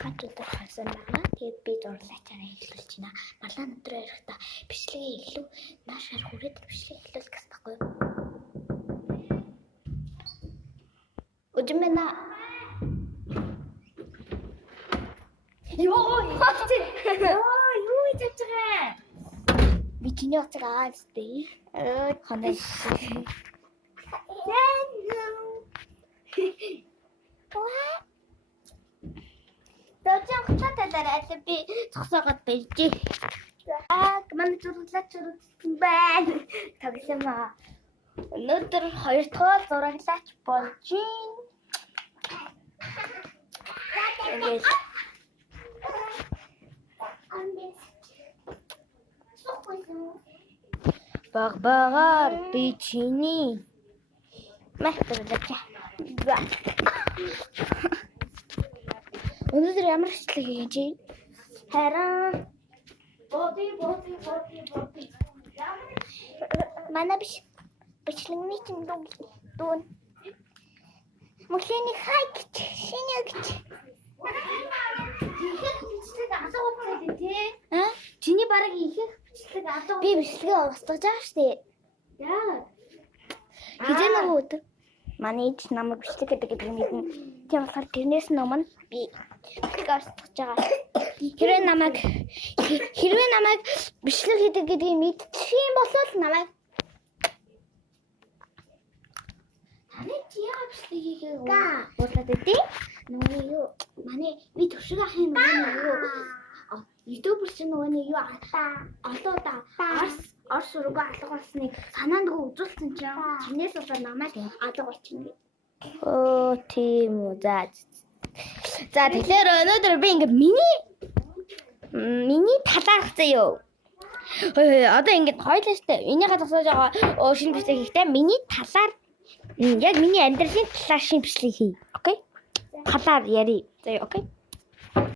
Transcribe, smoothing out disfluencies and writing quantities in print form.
Хатуудаа хасан байгаа. Тэгээд би дурлаачаараа хэлүүлж байна. Малаа өдрөө ярихдаа бичлэгээ илүү наашаар хүрээд бичлэгээ хэлүүлэх гэсэн байхгүй юу? Ужимэна. Юу хийж байгаа? Би чиний уцаг аастай. Хоног. Дожин хаталаараа би цогсоогоод байж. Манай зураглаач үргэлжлэн байна. Тоглоомоо. Өнөөдөр 2 дахь зураглаач болж байна. Багбагаар би чиний мартарлаа. Өнөөдөр ямар бичлэг хийж вэ? Харин боди. Манай бичлэгний чинь дуун. Мөлийн хайч шинэгч. Ихэнх бичлэг алга болчихлоо тий. Чиний бараг ихэнх бичлэг алга. Би бичлэгээ устгаж байгаа шүү дээ. Яа. Хизээ нэг өдөр манай ээж намайг бичлэг гэдэг мэднэ. Тийм болохоор тэрнээс өмнө би бичлэг устгаж байгаа. Хэрвээ намайг бичлэг хийдэг гэдгийг мэдчих юм бол намайг яа бичлэг хийгээ болоод өгдөө. Нөгөө юу манай би төвшиг ахын нөгөө YouTube чинь нөгөө юу олоо Орс сургуу алга болсныг санаанд үзүүлсэн чинь чинээс болоод намайг алга болчихно. Оо тийм үү. За тэгэхээр өнөөдөр би ингээд миний талаарх заяа. Одоо ингээд хоёлаа штэ. Энийхээ зогсоож байгаа шинэ бичлэг хийхдээ миний талаар яг миний амьдралын талаар шинэ бичлэг хий. Окей? Талаар ярий. Заяа, окей?